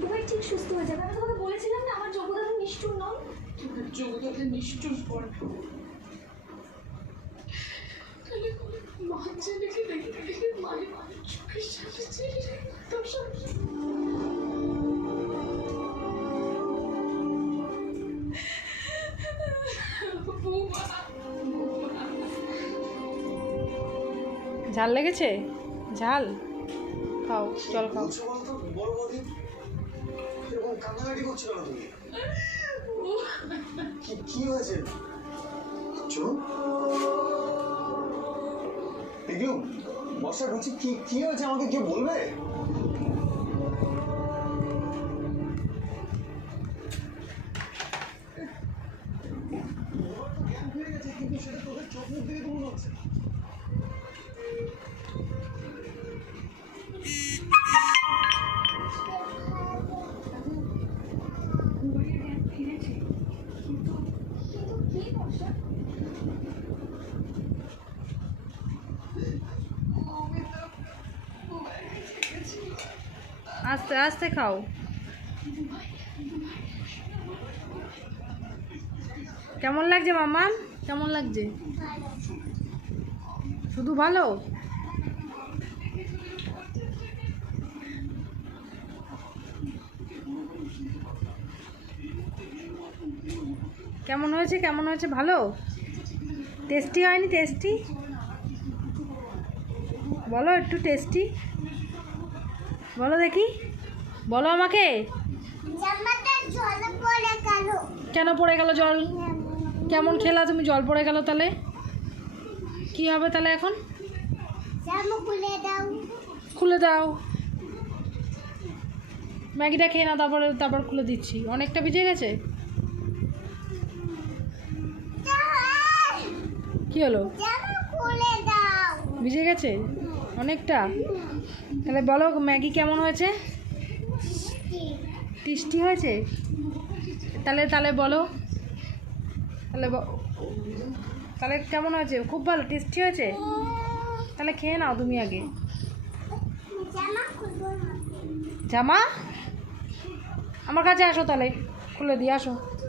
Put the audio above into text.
তোমার ঠিক সুস্থ হয়ে যাবে। আমি তোমাকে বলেছিলাম না আমার যোগ্যতা নিষ্ঠুর নন। তোমার যোগ্যতা নিষ্ঠুর পর মা ছেলেকে দেখতে দেখে মায়ের চোখের সামনে ছেলে একদম ঝাল লেগেছে? ঝাল খাও, জল খাও। কি হয়েছে? বর্ষা ঢুকছি, কি হয়েছে আমাকে কেউ বলবে? কিন্তু সেটা তোদের চোখ মুখ দেখে তো মনে হচ্ছে। আস্তে আস্তে খাও। কেমন লাগছে মাম্মা? কেমন লাগছে? শুধু ভালো? কেমন হয়েছে? কেমন হয়েছে? ভালো? টেস্টি হয়নি? টেস্টি বলো, একটু টেস্টি বলো দেখি, বলো আমাকে। কেন পড়ে গেল জল? কেমন খেলা তুমি? জল পড়ে গেল, তাহলে কি হবে? তাহলে এখন খুলে দাও। ম্যাগিটা খেয়ে না, তারপর খুলে দিচ্ছি। অনেকটা ভিজে গেছে। কি হলো? ভিজে গেছে অনেকটা? তাহলে বলো ম্যাগি কেমন হয়েছে? টেস্টি হয়েছে? তাহলে বলো, তাহলে কেমন হয়েছে? খুব ভালো, টেস্টি হয়েছে? তাহলে খেয়ে নাও তুমি আগে। জামা আমার কাছে আসো, তাহলে খুলে দিয়ে আসো।